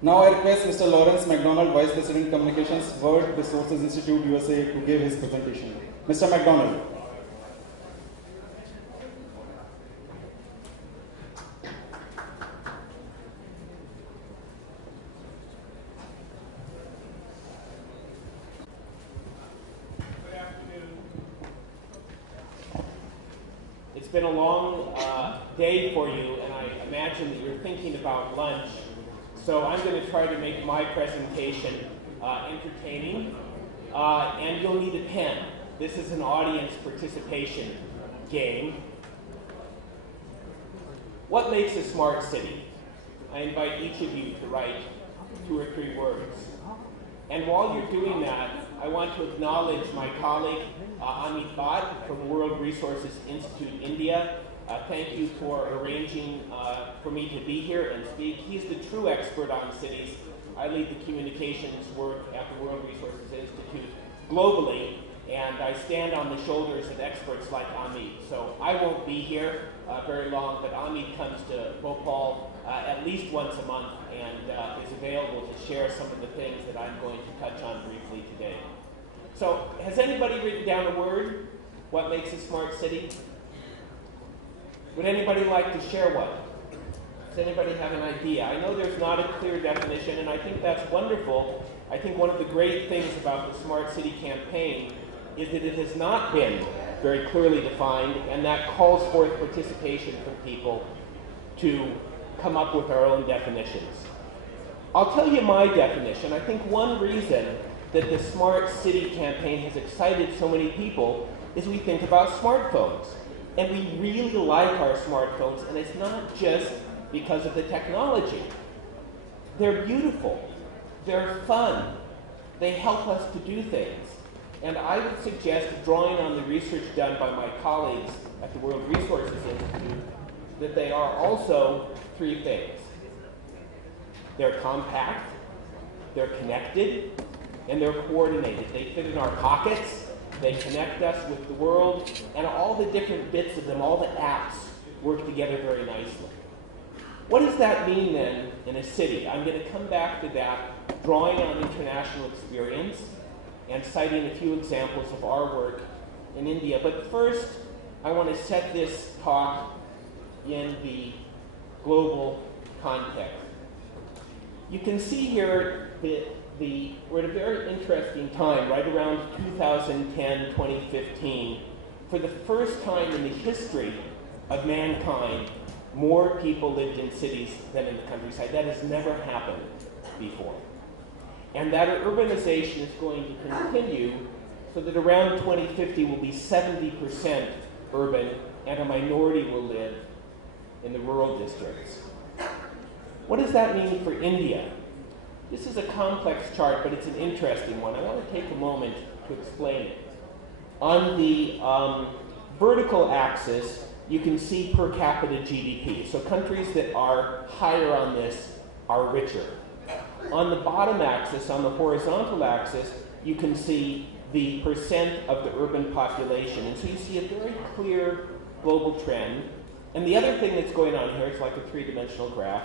Now I request Mr. Lawrence McDonald, Vice President Communications, World Resources Institute, USA, to give his presentation. Mr. McDonald. It's been a long day for you, and I imagine that you're thinking about lunch. So I'm going to try to make my presentation entertaining, and you'll need a pen. This is an audience participation game. What makes a smart city? I invite each of you to write 2 or 3 words. And while you're doing that, I want to acknowledge my colleague, Amit Bhatt from World Resources Institute, India. Thank you for arranging for me to be here and speak. He's the true expert on cities. I lead the communications work at the World Resources Institute globally, and I stand on the shoulders of experts like Amit. So I won't be here very long, but Amit comes to Bhopal at least once a month and is available to share some of the things that I'm going to touch on briefly today. So has anybody written down a word? What makes a smart city? Would anybody like to share one? Does anybody have an idea? I know there's not a clear definition, and I think that's wonderful. I think one of the great things about the Smart City campaign is that it has not been very clearly defined, and that calls forth participation from people to come up with our own definitions. I'll tell you my definition. I think one reason that the Smart City campaign has excited so many people is we think about smartphones. And we really like our smartphones, and it's not just because of the technology. They're beautiful. They're fun. They help us to do things. And I would suggest, drawing on the research done by my colleagues at the World Resources Institute, that they are also 3 things. They're compact, they're connected, and they're coordinated. They fit in our pockets. They connect us with the world, and all the different bits of them, all the apps, work together very nicely. What does that mean then in a city? I'm going to come back to that, drawing on international experience and citing a few examples of our work in India. But first, I want to set this talk in the global context. You can see here that we're at a very interesting time, right around 2010, 2015. For the first time in the history of mankind, more people lived in cities than in the countryside. That has never happened before. And that urbanization is going to continue so that around 2050 will be 70% urban and a minority will live in the rural districts. What does that mean for India? This is a complex chart, but it's an interesting one. I want to take a moment to explain it. On the vertical axis, you can see per capita GDP. So countries that are higher on this are richer. On the bottom axis, on the horizontal axis, you can see the percent of the urban population. And so you see a very clear global trend. And the other thing that's going on here, it's like a 3-dimensional graph,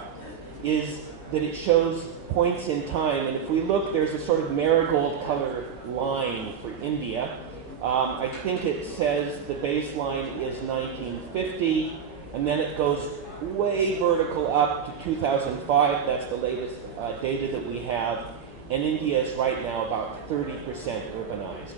is that it shows points in time. And if we look, there's a sort of marigold colored line for India. I think it says the baseline is 1950, and then it goes way vertical up to 2005. That's the latest data that we have. And India is right now about 30% urbanized.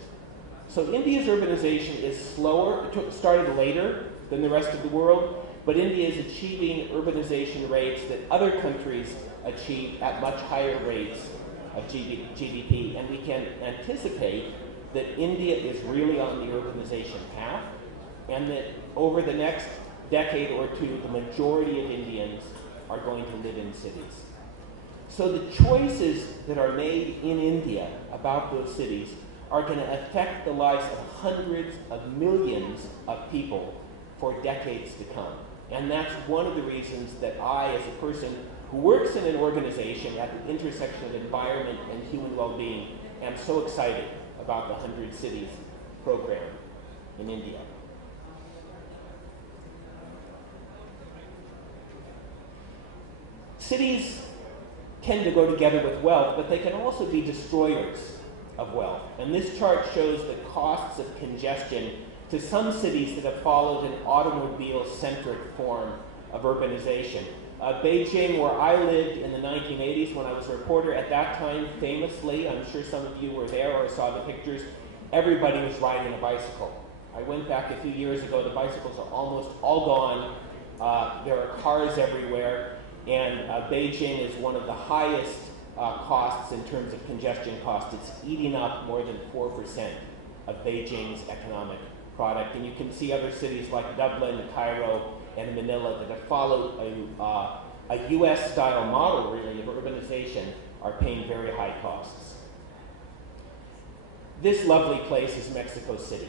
So India's urbanization is slower. It started later than the rest of the world, but India is achieving urbanization rates that other countries achieve at much higher rates of GDP. And we can anticipate that India is really on the urbanization path, and that over the next decade or two, the majority of Indians are going to live in cities. So the choices that are made in India about those cities are going to affect the lives of hundreds of millions of people for decades to come. And that's one of the reasons that I, as a person who works in an organization at the intersection of environment and human well-being, am so excited about the 100 Cities program in India. Cities tend to go together with wealth, but they can also be destroyers of wealth. And this chart shows the costs of congestion to some cities that have followed an automobile-centric form of urbanization. Beijing, where I lived in the 1980s when I was a reporter, at that time, famously, I'm sure some of you were there or saw the pictures, everybody was riding a bicycle. I went back a few years ago, the bicycles are almost all gone. There are cars everywhere, and Beijing is one of the highest costs in terms of congestion costs. It's eating up more than 4% of Beijing's economic product. And you can see other cities like Dublin, Cairo, and Manila that have followed a US-style model, really, of urbanization are paying very high costs. This lovely place is Mexico City.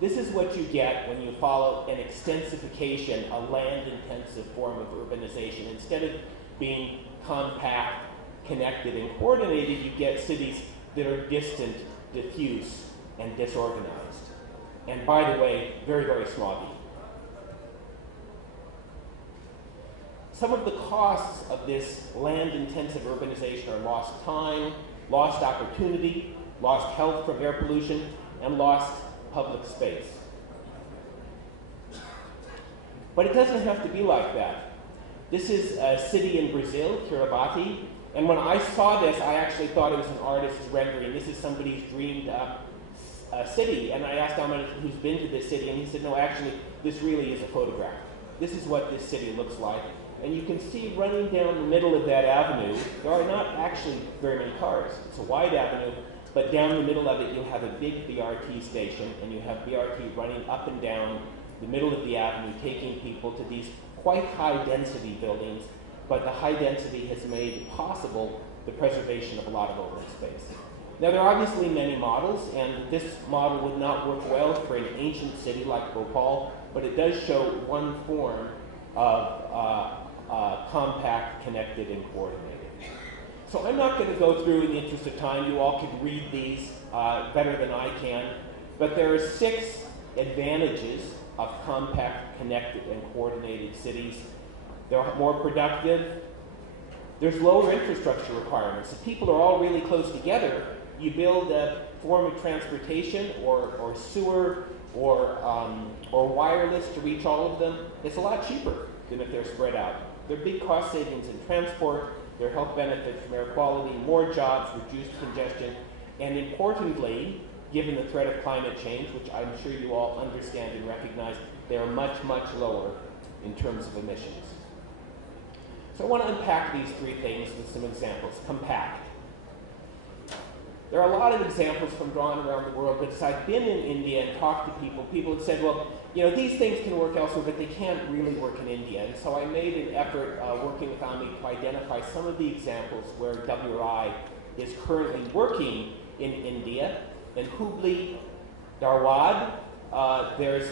This is what you get when you follow an extensification, a land-intensive form of urbanization. Instead of being compact, connected, and coordinated, you get cities that are distant, diffuse, and disorganized. And by the way, very, very smoggy. Some of the costs of this land-intensive urbanization are lost time, lost opportunity, lost health from air pollution, and lost public space. But it doesn't have to be like that. This is a city in Brazil, Kiribati, and when I saw this, I actually thought it was an artist's rendering. This is somebody's dreamed up city, and I asked someone who's been to this city, and he said, no, actually, this really is a photograph. This is what this city looks like. And you can see running down the middle of that avenue, there are not actually very many cars. It's a wide avenue, but down the middle of it, you'll have a big BRT station, and you have BRT running up and down the middle of the avenue, taking people to these quite high-density buildings, but the high density has made possible the preservation of a lot of open space. Now, there are obviously many models, and this model would not work well for an ancient city like Bhopal, but it does show one form of compact, connected, and coordinated. So I'm not going to go through in the interest of time. You all can read these better than I can, but there are 6 advantages of compact, connected, and coordinated cities. They're more productive. There's lower infrastructure requirements. If people are all really close together, you build a form of transportation or sewer or wireless to reach all of them. It's a lot cheaper than if they're spread out. There are big cost savings in transport. There are health benefits from air quality, more jobs, reduced congestion, and importantly, given the threat of climate change, which I'm sure you all understand and recognize, they are much, much lower in terms of emissions. So I want to unpack these 3 things with some examples. Compact. There are a lot of examples from drawn around the world, but as I've been in India and talked to people, people have said, well, you know, these things can work elsewhere, but they can't really work in India. And so I made an effort working with Amit to identify some of the examples where WRI is currently working in India. In Hubli, Dharwad, there's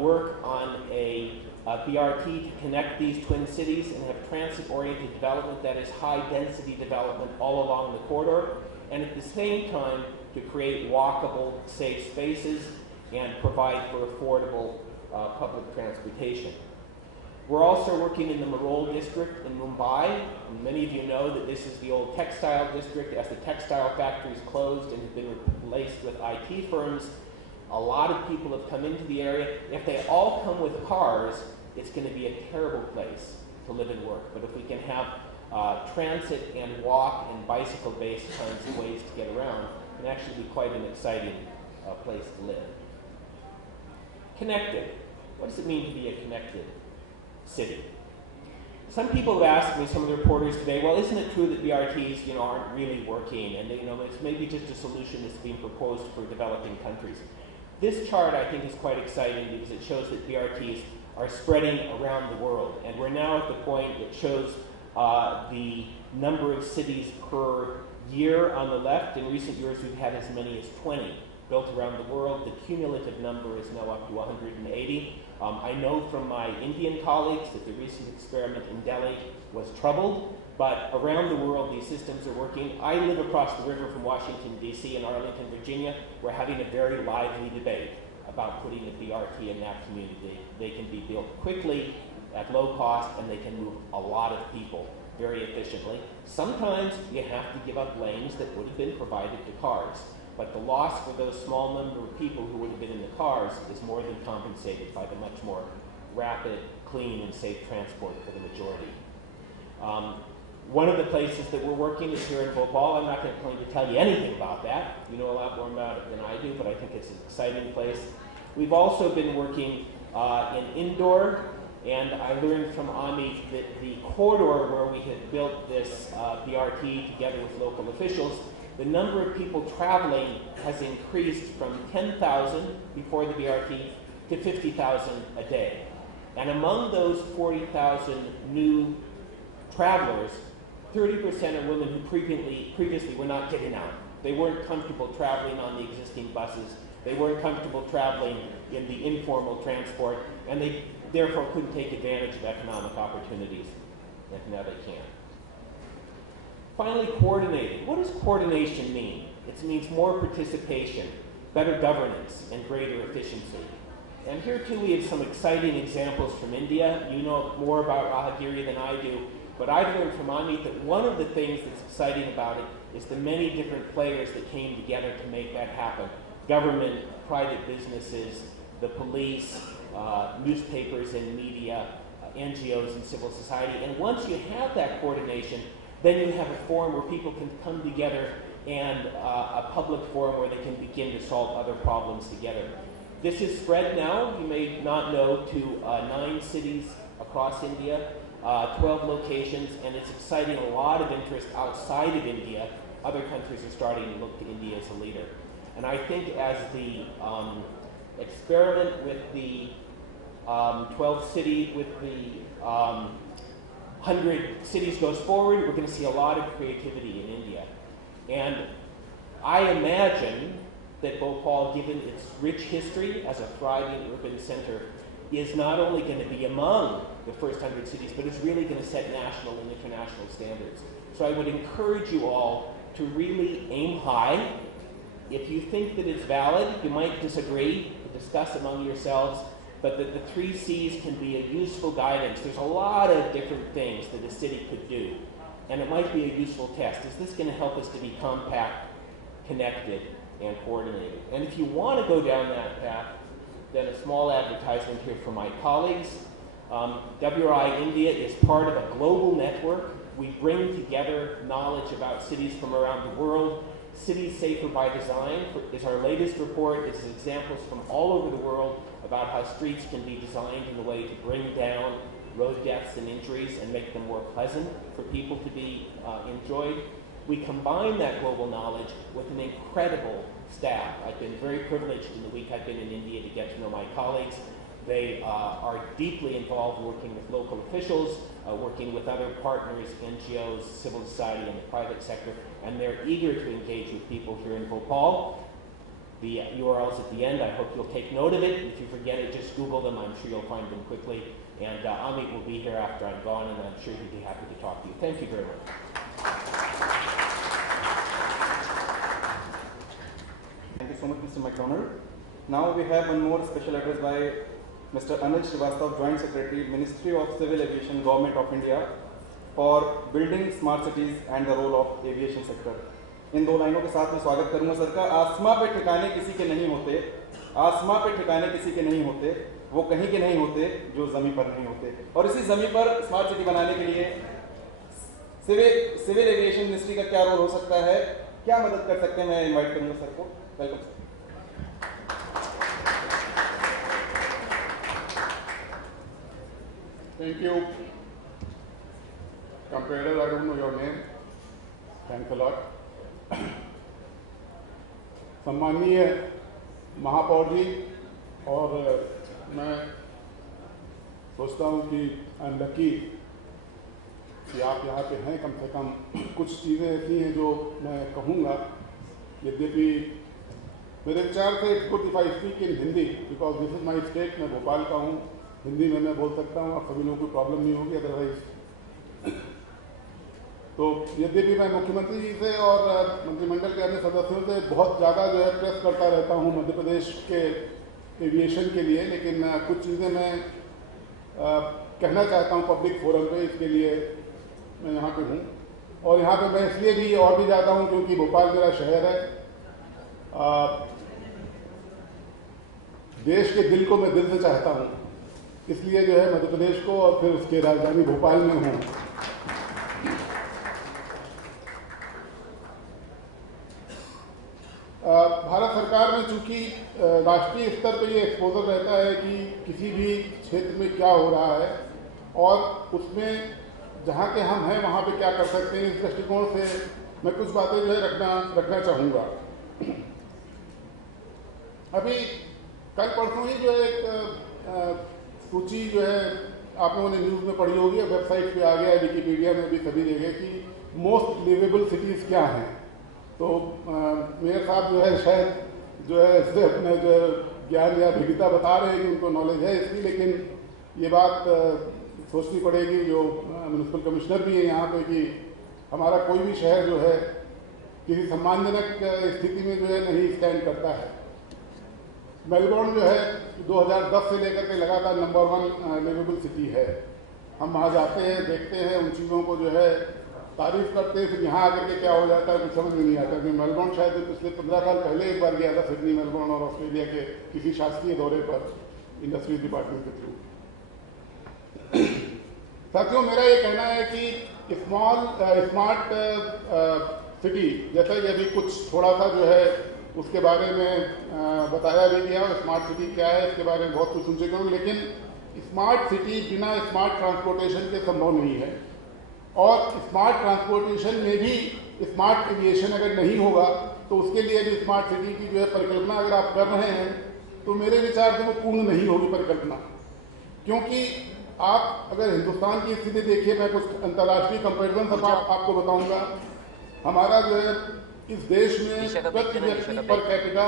work on a BRT to connect these twin cities and have transit-oriented development that is high-density development all along the corridor, and at the same time to create walkable, safe spaces and provide for affordable public transportation. We're also working in the Marol district in Mumbai. And many of you know that this is the old textile district. As the textile factories closed and have been replaced with IT firms, a lot of people have come into the area. If they all come with cars, it's going to be a terrible place to live and work. But if we can have transit and walk and bicycle-based kinds of ways to get around, it can actually be quite an exciting place to live. Connected. What does it mean to be a connected city? Some people have asked me, some of the reporters today, well, isn't it true that BRTs, you know, aren't really working, and it's maybe just a solution that's being proposed for developing countries? This chart, I think, is quite exciting because it shows that BRTs are spreading around the world, and we're now at the point that shows the number of cities per year on the left. In recent years, we've had as many as 20 built around the world. The cumulative number is now up to 180. I know from my Indian colleagues that the recent experiment in Delhi was troubled, but around the world these systems are working. I live across the river from Washington, D.C. in Arlington, Virginia. We're having a very lively debate about putting a BRT in that community. They can be built quickly, at low cost, and they can move a lot of people very efficiently. Sometimes you have to give up lanes that would have been provided to cars, but the loss for those small number of people who would have been in the cars is more than compensated by the much more rapid, clean, and safe transport for the majority. One of the places that we're working is here in Bhopal. I'm not going to tell you anything about that. You know a lot more about it than I do, but I think it's an exciting place. We've also been working in Indore, and I learned from Amit that the corridor where we had built this BRT together with local officials, the number of people traveling has increased from 10,000 before the BRT to 50,000 a day. And among those 40,000 new travelers, 30% are women who previously were not getting out. They weren't comfortable traveling on the existing buses. They weren't comfortable traveling in the informal transport, and they therefore couldn't take advantage of economic opportunities that now they can. Finally, coordinating. What does coordination mean? It means more participation, better governance, and greater efficiency. And here too we have some exciting examples from India. You know more about Rahagiri than I do, but I've learned from Amit that one of the things that's exciting about it is the many different players that came together to make that happen. Government, private businesses, the police, newspapers and media, NGOs and civil society. And once you have that coordination, then you have a forum where people can come together and a public forum where they can begin to solve other problems together. This is spread now, you may not know, to 9 cities across India, 12 locations, and it's exciting a lot of interest outside of India. Other countries are starting to look to India as a leader. And I think as the experiment with the 12 cities, with the 100 cities goes forward, we're going to see a lot of creativity in India. And I imagine that Bhopal, given its rich history as a thriving urban center, is not only going to be among the first 100 cities, but is really going to set national and international standards. So I would encourage you all to really aim high. If you think that it's valid, you might disagree, discuss among yourselves, but that the 3 C's can be a useful guidance. There's a lot of different things that a city could do, and it might be a useful test. Is this going to help us to be compact, connected, and coordinated? And if you want to go down that path, then a small advertisement here for my colleagues. WRI India is part of a global network. We bring together knowledge about cities from around the world. Cities Safer by Design is our latest report. It's examples from all over the world about how streets can be designed in a way to bring down road deaths and injuries and make them more pleasant for people to be enjoyed. We combine that global knowledge with an incredible staff. I've been very privileged in the week I've been in India to get to know my colleagues. They are deeply involved working with local officials, working with other partners, NGOs, civil society, and the private sector, and they're eager to engage with people here in Bhopal. The URL's at the end. I hope you'll take note of it. If you forget it, just Google them. I'm sure you'll find them quickly. And Amit will be here after I'm gone, and I'm sure he'd be happy to talk to you. Thank you very much. Thank you so much, Mr. McDonald. Now we have one more special address by Mr. Anil Srivastav, Joint Secretary, Ministry of Civil Aviation, Government of India, for building smart cities and the role of aviation sector. इन 2 लाइनों के साथ मैं स्वागत करूंगा sir का। आसमां पे ठिकाने किसी के नहीं होते, आसमां पे ठिकाने किसी के नहीं होते, वो कहीं के नहीं होते जो जमीन पर नहीं होते। और इसी जमीन पर स्मार्ट सिटी बनाने के लिए सिविल एविएशन मिनिस्ट्री का क्या रोल हो सकता है, क्या मदद कर सकते हैं, मैं इनवाइट करूंगा सर को। Welcome sir. Thank you. Comparator, I don't know your name. Thanks a lot. सम्माननीय महापौर जी, और मैं सोचता हूँ कि आई एम लकी कि आप यहाँ पे हैं। कम से कम कुछ चीज़ें ऐसी हैं जो मैं कहूँगा, यद्यपि मेरे विचार से it's good if I speak in Hindi because this is my state. मैं भोपाल का हूँ, हिंदी में मैं बोल सकता हूँ, आप सभी लोगों को प्रॉब्लम नहीं होगी अदरवाइज। तो यद्यपि मैं मुख्यमंत्री जी से और मंत्रिमंडल के अन्य सदस्यों से बहुत ज़्यादा जो है प्रेस करता रहता हूँ मध्य प्रदेश के एविएशन के लिए, लेकिन कुछ चीज़ें मैं कहना चाहता हूँ पब्लिक फोरम पे। इसके लिए मैं यहाँ पे हूँ, और यहाँ पे मैं इसलिए भी और भी जाता हूँ क्योंकि भोपाल मेरा शहर है। देश के दिल को मैं दिल से चाहता हूँ, इसलिए जो है मध्य प्रदेश को और फिर उसके राजधानी भोपाल में हूँ। भारत सरकार में चूंकि राष्ट्रीय स्तर पर ये एक्सपोजर रहता है कि किसी भी क्षेत्र में क्या हो रहा है और उसमें जहाँ के हम हैं वहाँ पे क्या कर सकते हैं, इस दृष्टिकोण से मैं कुछ बातें जो है रखना चाहूँगा। अभी कल परसों ही जो एक सूची जो है आप लोगों ने न्यूज़ में पढ़ी होगी, वेबसाइट पे आ गया है, विकिपीडिया में भी सभी जगह की मोस्ट लिवेबल सिटीज़ क्या हैं। तो मेयर साहब जो है शायद जो है इससे अपने जो ज्ञान या भिन्नता बता रहे हैं कि उनको नॉलेज है इसकी, लेकिन ये बात सोचनी पड़ेगी जो म्युनिसिपल कमिश्नर भी है यहाँ पे कि हमारा कोई भी शहर जो है किसी सम्मानजनक स्थिति में जो है नहीं स्टैंड करता है। मेलबोर्न जो है 2010 से लेकर के लगातार नंबर 1 लिवेबल सिटी है। हम वहाँ जाते हैं, देखते हैं, उन चीज़ों को जो है तारीफ करते हैं, फिर यहाँ आकर के क्या हो जाता है कुछ समझ में नहीं आता। क्योंकि मेलबोर्न शायद पिछले 15 साल पहले एक बार गया था सिडनी, मेलबोर्न और ऑस्ट्रेलिया के किसी शासकीय दौरे पर इंडस्ट्रीज डिपार्टमेंट के थ्रू। साथियों, मेरा ये कहना है कि स्मार्ट सिटी जैसा कि अभी कुछ थोड़ा सा जो है उसके बारे में बताया भी गया, और स्मार्ट सिटी क्या है इसके बारे में बहुत कुछ सुन चुके होंगे, लेकिन स्मार्ट सिटी बिना स्मार्ट ट्रांसपोर्टेशन के संभव नहीं है। और स्मार्ट ट्रांसपोर्टेशन में भी स्मार्ट एविएशन अगर नहीं होगा तो उसके लिए भी स्मार्ट सिटी की जो है परिकल्पना अगर आप कर रहे हैं तो मेरे विचार से वो पूर्ण नहीं होगी परिकल्पना। क्योंकि आप अगर हिंदुस्तान की स्थिति देखिए, मैं कुछ अंतर्राष्ट्रीय कंपेरिजन आपको बताऊंगा। हमारा जो है इस देश में प्रति व्यक्ति per capita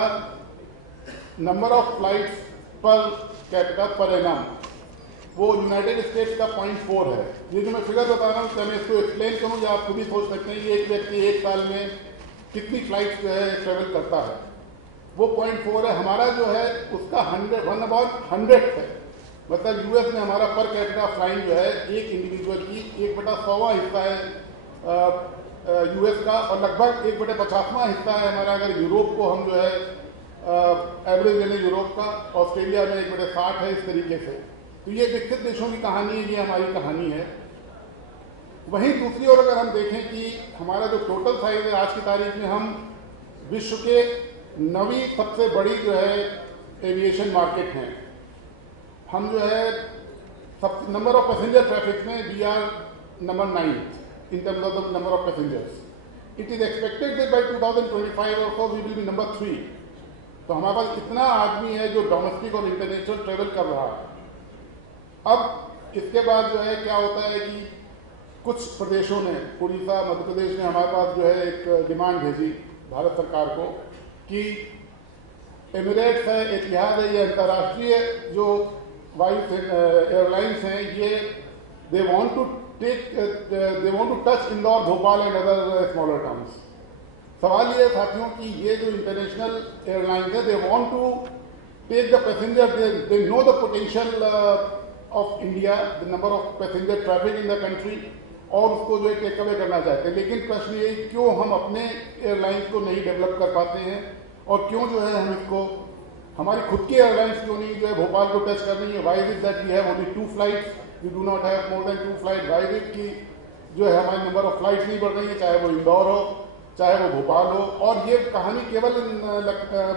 number of flights per capita per annum वो यूनाइटेड स्टेट्स का 0.4 है। ये जो मैं फिगर बता रहा हूँ क्या मैं इसको एक्सप्लेन करूँ या आप खुद ही सोच सकते हैं कि एक व्यक्ति एक साल में कितनी फ्लाइट्स जो है ट्रेवल करता है। वो 0.4 है। हमारा जो है उसका 100 है। मतलब यूएस में हमारा पर कैपिटा फ्लाइंग जो है एक इंडिविजुअल की 1/100वां हिस्सा है यूएस का, और लगभग 1/50वां हिस्सा है हमारा अगर यूरोप को हम जो है एवरेज लेने यूरोप का। ऑस्ट्रेलिया में 1/60 है। इस तरीके से तो ये विकसित देशों की कहानी है, ये हमारी कहानी है। वहीं दूसरी ओर अगर हम देखें कि हमारा जो टोटल साइज है आज की तारीख में, हम विश्व के 9वीं सबसे बड़ी जो है एविएशन मार्केट हैं। हम जो है सब नंबर ऑफ पैसेंजर ट्रैफिक में we are number 9 in terms of the number of passengers. It is expected that by 2025 और so we will be number 3। तो हमारे पास इतना आदमी है जो डोमेस्टिक और इंटरनेशनल ट्रेवल कर रहा है। अब इसके बाद जो है क्या होता है कि कुछ प्रदेशों ने, उड़ीसा, मध्य प्रदेश ने हमारे पास जो है एक डिमांड भेजी भारत सरकार को कि एमिरेट्स है, एतिहाद है, ये अंतर्राष्ट्रीय जो वायु एयरलाइंस हैं, ये they want to touch Indore, Bhopal and other smaller towns. सवाल ये साथियों कि ये जो इंटरनेशनल एयरलाइंस है, they want to take the passenger, they know the potential of India, the number of passenger traffic in the country, और उसको जो है टेक अवे करना चाहते हैं। लेकिन प्रश्न ये क्यों हम अपने एयरलाइंस को नहीं डेवलप कर पाते हैं, और क्यों जो है हम इसको हमारी खुद की एयरलाइंस क्यों नहीं जो है भोपाल को टच कर रही है। Why is that we have only 2 flights, we do not have more than 2 flight. Why is की जो है हमारी नंबर ऑफ फ्लाइट्स नहीं बढ़ रही है, चाहे वो इंदौर हो चाहे वो भोपाल हो। और ये कहानी केवल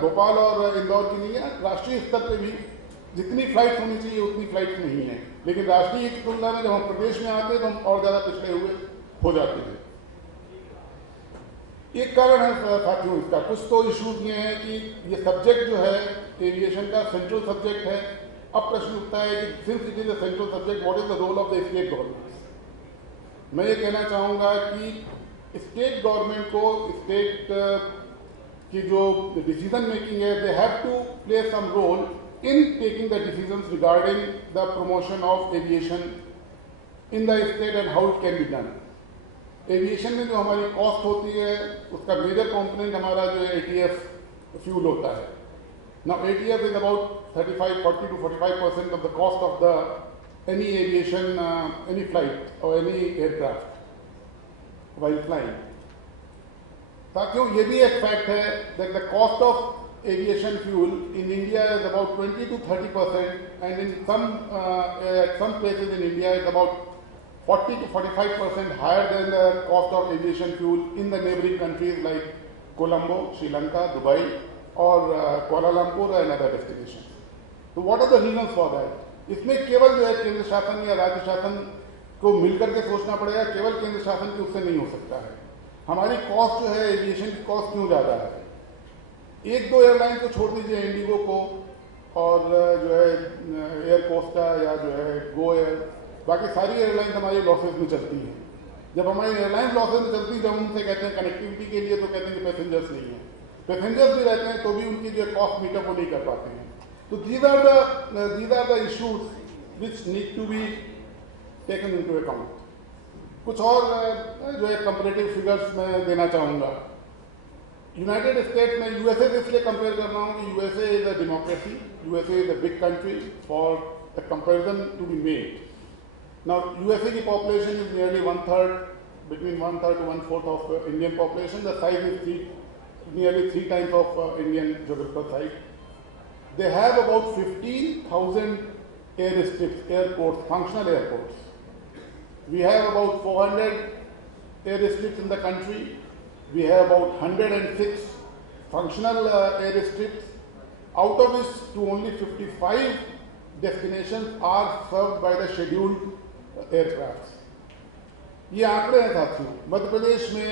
भोपाल और इंदौर की नहीं है, राष्ट्रीय स्तर पर भी जितनी फ्लाइट होनी चाहिए उतनी फ्लाइट नहीं है। लेकिन राष्ट्रीय की तुलना में जब हम प्रदेश में आते हैं तो हम और ज्यादा पिछड़े हुए हो जाते हैं। एक कारण है साथियों इसका, कुछ तो इश्यूज ये हैं कि ये सब्जेक्ट जो है एविएशन का सेंट्रल सब्जेक्ट है। अब प्रश्न उठता है कि since it is a central subject, what is the role of the state government. मैं ये कहना चाहूंगा कि स्टेट गवर्नमेंट को स्टेट की जो डिसीजन मेकिंग है, they have to play some role in taking the decisions regarding the promotion of aviation in the state and how it can be done. Aviation में जो हमारी कॉस्ट होती है उसका मेजर कंपोनेंट हमारा जो है ATF फ्यूल होता है। Now ATF is about 40 to 45% of the cost of the any aviation, any flight और एनी एयरक्राफ्ट। while flying. साथियों, ये भी एक फैक्ट है that the cost of aviation fuel in India is about 20 to 30%, and in some places in India is about 40 to 45% higher than the cost of aviation fuel in the neighboring countries like Colombo, Sri Lanka, Dubai, or Kuala Lumpur and other destinations. So what are the reasons for that? इसमें केवल जो है केंद्र शासन या राज्य शासन को मिलकर के सोचना पड़ेगा, केवल केंद्र शासन की उससे नहीं हो सकता है। हमारी कॉस्ट जो है एविएशन की कॉस्ट क्यों ज़्यादा है? एक दो एयरलाइन को छोड़ दीजिए, इंडिगो को और जो है एयर कोस्टा या जो है गो एयर, बाकी सारी एयरलाइन हमारी लॉसेज में चलती हैं। जब हमारी एयरलाइन लॉसेज में चलती है, जब उनसे कहते हैं कनेक्टिविटी के लिए तो कहते हैं कि पैसेंजर्स नहीं है, पैसेंजर्स भी रहते हैं तो भी उनकी जो कॉस्ट मीटअप वो नहीं कर पाते हैं। तो these are the issues which need to be taken into account. कुछ और जो है कंपैरेटिव फिगर्स मैं देना चाहूँगा। यूनाइटेड स्टेट्स में यूएसए से इसलिए कंपेयर कर रहा हूँ कि USA is a democracy, USA is a big country for the comparison to be made. Now USA की population is nearly 1/3, between 1/3 to 1/4 of Indian population. The size is nearly 3 times of Indian geographical size. They have about 15,000 airstrips, airports, functional airports. We have about 400 airstrips in the country. We have about 106 functional airstrips, out of which to only 55 destinations are served by the scheduled aircrafts. ये आंकड़े हैं साथियों। मध्य प्रदेश में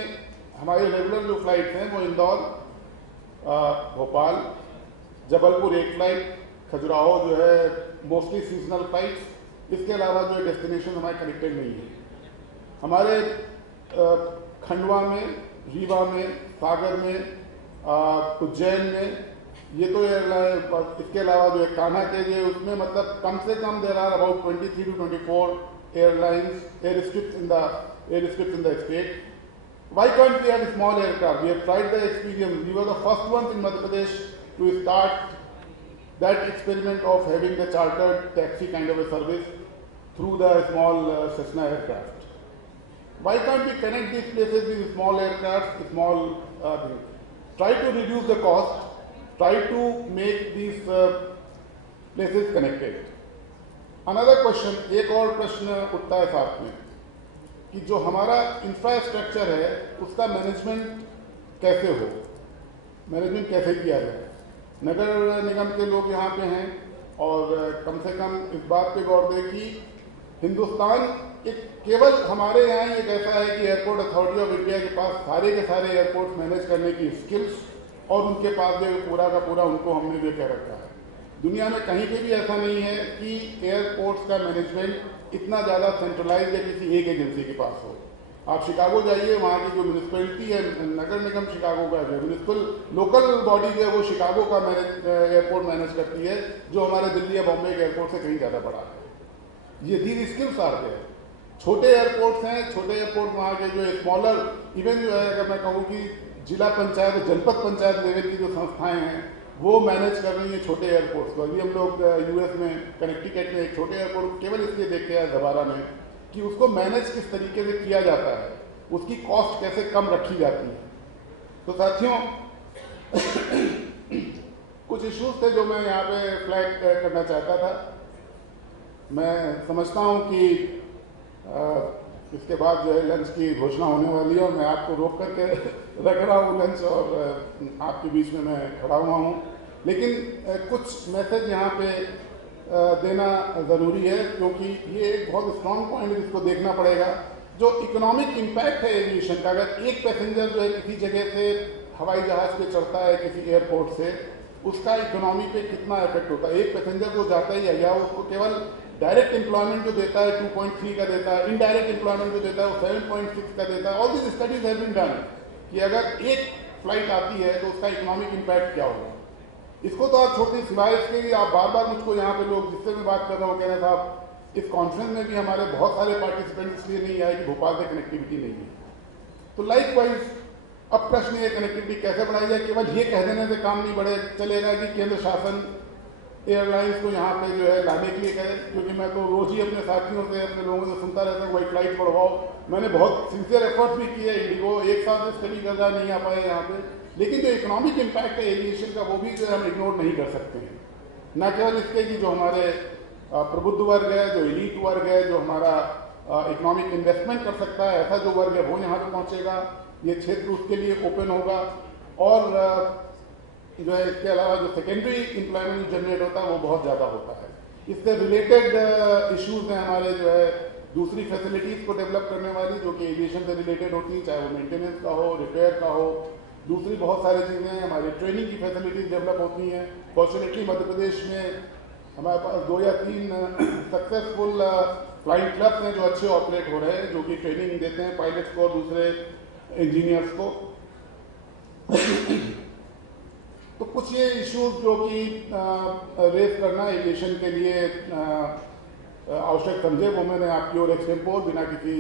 हमारे regular जो flights हैं वो इंदौर, भोपाल, जबलपुर एक फ्लाइट, खजुराहो जो है मोस्टली सीजनल फ्लाइट्स, इसके अलावा जो डेस्टिनेशन हमारे कनेक्टेड नहीं है। हमारे खंडवा में, रीवा में, सागर में, उज्जैन में ये तो एयरलाइन, इसके अलावा जो है कान्हा के लिए उसमें मतलब कम से कम there are about 23 to 24 airlines, airstrips in the state. Why can't we have small aircraft? We have tried the experience. We were the first ones in Madhya Pradesh to start that experiment of having the chartered taxi kind of a service through the small Cessna aircraft. Why can't we connect these places with small aircraft, small things? Try to reduce the cost, try to make these places connected. Another question, एक और प्रश्न उठता है साथ में कि जो हमारा इंफ्रास्ट्रक्चर है उसका मैनेजमेंट कैसे हो, मैनेजमेंट कैसे किया जाए। नगर निगम के लोग यहाँ पे हैं और कम से कम इस बात पे गौर दें कि हिंदुस्तान एक केवल हमारे यहाँ ही एक ऐसा है कि एयरपोर्ट अथॉरिटी ऑफ इंडिया के पास सारे के सारे एयरपोर्ट मैनेज करने की स्किल्स और उनके पास जो पूरा का पूरा उनको हमने जो कह रखा है। दुनिया में कहीं पे भी ऐसा नहीं है कि एयरपोर्ट्स का मैनेजमेंट इतना ज़्यादा सेंट्रलाइज है किसी एक एजेंसी के पास हो। आप शिकागो जाइए, वहाँ की जो म्यूनिसिपैलिटी है, नगर निगम शिकागो का है, म्यूनिसिपल लोकल बॉडी जो है वो शिकागो का एयरपोर्ट मैनेज करती है, जो हमारे दिल्ली या बॉम्बे के एयरपोर्ट से कहीं ज़्यादा बड़ा है। ये दीज स्किल्स आ रहे हैं। छोटे एयरपोर्ट्स हैं, छोटे एयरपोर्ट वहाँ के जो स्मॉलर इवन जो है, अगर मैं कहूँ कि जिला पंचायत, जनपद पंचायत लेवल की जो संस्थाएँ हैं वो मैनेज कर रही है छोटे एयरपोर्ट्स को। अभी हम लोग यूएस में कनेक्टिकट में एक छोटे एयरपोर्ट केवल इसलिए देखे हैं जबारा में कि उसको मैनेज किस तरीके से किया जाता है, उसकी कॉस्ट कैसे कम रखी जाती है। तो साथियों कुछ इश्यूज थे जो मैं यहाँ पे फ्लैग करना चाहता था। मैं समझता हूँ कि इसके बाद जो है लंच की घोषणा होने वाली है और मैं आपको रोक करके रख रहा हूँ लंच और आपके बीच में मैं खड़ा हुआ हूँ, लेकिन कुछ मैसेज यहाँ पे देना ज़रूरी है क्योंकि ये एक बहुत स्ट्रॉन्ग पॉइंट है जिसको देखना पड़ेगा। जो इकोनॉमिक इम्पैक्ट है एविएशन का, अगर एक पैसेंजर जो है किसी जगह से हवाई जहाज़ पे चढ़ता है किसी एयरपोर्ट से, उसका इकोनॉमी पे कितना इफेक्ट होता है। एक पैसेंजर को जाता ही है या उसको केवल डायरेक्ट एम्प्लॉयमेंट जो देता है 2.3 का देता है, इनडायरेक्ट एम्प्लॉयमेंट जो देता है वो 7.6 का देता है। All this studies have been done कि अगर एक फ्लाइट आती है तो उसका इकोनॉमिक इम्पैक्ट क्या होगा। इसको तो आप छोटी सिवाय इसके लिए आप बार बार मुझको यहाँ पे लोग जिससे मैं बात कर रहा हूँ कह रहे साहब इस कॉन्फ्रेंस में भी हमारे बहुत सारे पार्टिसिपेंट इसलिए नहीं आए कि भोपाल से कनेक्टिविटी नहीं है। तो लाइक वाइज अब प्रश्न ये कनेक्टिविटी कैसे बढ़ाई जाए। केवल ये कह देने से काम नहीं बढ़े चलेगा कि केंद्र शासन एयरलाइंस को यहाँ पे जो है लाने के लिए कहे, क्योंकि मैं तो रोज ही अपने साथियों से, अपने लोगों से सुनता रहता हूँ भाई फ्लाइट बढ़वाओ। मैंने बहुत सिंसियर एफर्ट्स भी किए, इंडिगो एक साल से स्टडी कर रहा, नहीं आ पाए यहाँ पे। लेकिन जो इकोनॉमिक इम्पैक्ट है एविएशन का, वो भी जो है हम इग्नोर नहीं कर सकते हैं। न केवल इसके कि जो हमारे प्रबुद्ध वर्ग है, जो एलीट वर्ग है, जो हमारा इकोनॉमिक इन्वेस्टमेंट कर सकता है, ऐसा जो वर्ग है वो यहाँ पे पहुँचेगा, ये क्षेत्र उसके लिए ओपन होगा। और जो है इसके अलावा जो सेकेंडरी एम्प्लॉयमेंट जनरेट होता है वो बहुत ज़्यादा होता है। इससे रिलेटेड इश्यूज हैं हमारे, जो है दूसरी फैसिलिटीज़ को डेवलप करने वाली, जो कि एविएशन से रिलेटेड होती हैं, चाहे वो मेंटेनेंस का हो, रिपेयर का हो, दूसरी बहुत सारी चीज़ें। हमारी ट्रेनिंग की फैसिलिटीज़ डेवलप होती हैं। फॉर्चुनेटली मध्य प्रदेश में हमारे पास 2 या 3 सक्सेसफुल फ्लाइंग क्लब्स हैं जो अच्छे ऑपरेट हो रहे हैं, जो कि ट्रेनिंग देते हैं पायलट्स को और दूसरे इंजीनियर्स को। तो कुछ ये इश्यूज जो कि रेस करना एविएशन के लिए आवश्यक समझे, वो मैंने आपकी ओर एक्सटेम्पोर बिना किसी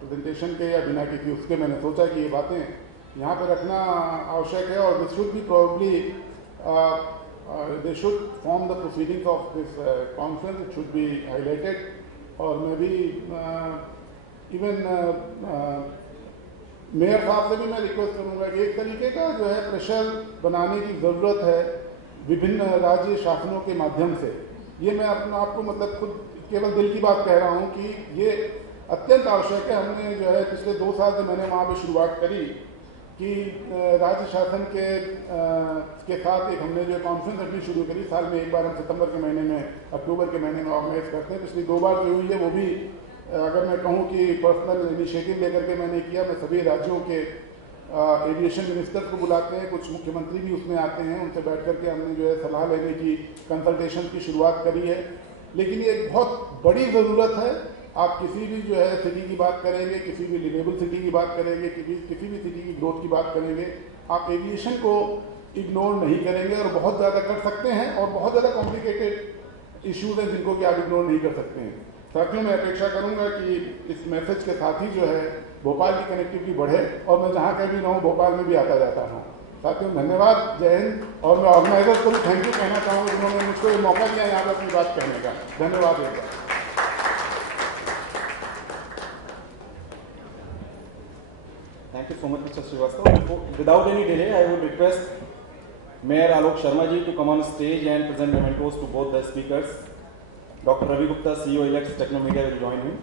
प्रेजेंटेशन के या बिना किसी उसके मैंने सोचा कि ये बातें यहाँ पे रखना आवश्यक है। और this should be probably they should form the proceedings of this conference, it should be highlighted. और मैं भी इवन मेयर साहब से भी मैं रिक्वेस्ट करूंगा कि एक तरीके का जो है प्रेशर बनाने की ज़रूरत है विभिन्न राज्य शासनों के माध्यम से। ये मैं अपने आपको मतलब खुद केवल दिल की बात कह रहा हूँ कि ये अत्यंत आवश्यक है। हमने जो है पिछले 2 साल से मैंने वहाँ पे शुरुआत करी कि राज्य शासन के साथ एक हमने जो कॉन्फ्रेंस रखनी शुरू करी। साल में एक बार हम सितंबर के महीने में, अक्टूबर के महीने में ऑर्गेनाइज करते हैं। पिछली 2 बार जो हुई है वो भी अगर मैं कहूँ कि पर्सनल इनिशिएटिव लेकर के मैंने किया। मैं सभी राज्यों के एविएशन मिनिस्टर को बुलाते हैं, कुछ मुख्यमंत्री भी उसमें आते हैं, उनसे बैठ करके हमने जो है सलाह लेने की, कंसल्टेशन की शुरुआत करी है। लेकिन ये एक बहुत बड़ी ज़रूरत है। आप किसी भी जो है सिटी की बात करेंगे, किसी भी लिवेबल सिटी की बात करेंगे, किसी भी सिटी की ग्रोथ की बात करेंगे, आप एविएशन को इग्नोर नहीं करेंगे। और बहुत ज़्यादा कर सकते हैं, और बहुत ज़्यादा कॉम्प्लिकेटेड इश्यूज हैं जिनको कि आप इग्नोर नहीं कर सकते हैं। साथियों, मैं अपेक्षा करूंगा कि इस मैसेज के साथ ही जो है भोपाल की कनेक्टिविटी बढ़े, और मैं जहाँ कहीं भी रहूँ भोपाल में भी आता जाता रहूँ। साथियों, धन्यवाद, जय हिंद। और मैं ऑर्गेनाइजर्स को भी थैंक यू कहना चाहूँगा, उन्होंने मुझको ये मौका दिया यहाँ पर अपनी बात कहने का। धन्यवाद एक बार। Thank you so much, Mr. Srivastava. Without any delay, I would request Mayor Alok Sharma ji to come on stage and present mementos to both the speakers. Dr. Ravi Gupta, CEO Elets Technomedia, will join him.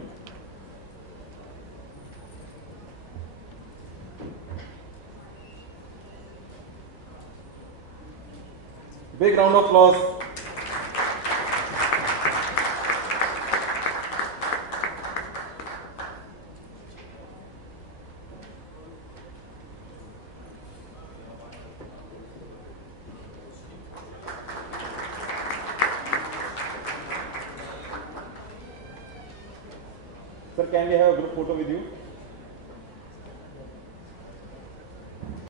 Big round of applause. Sir, can we have a group photo with you?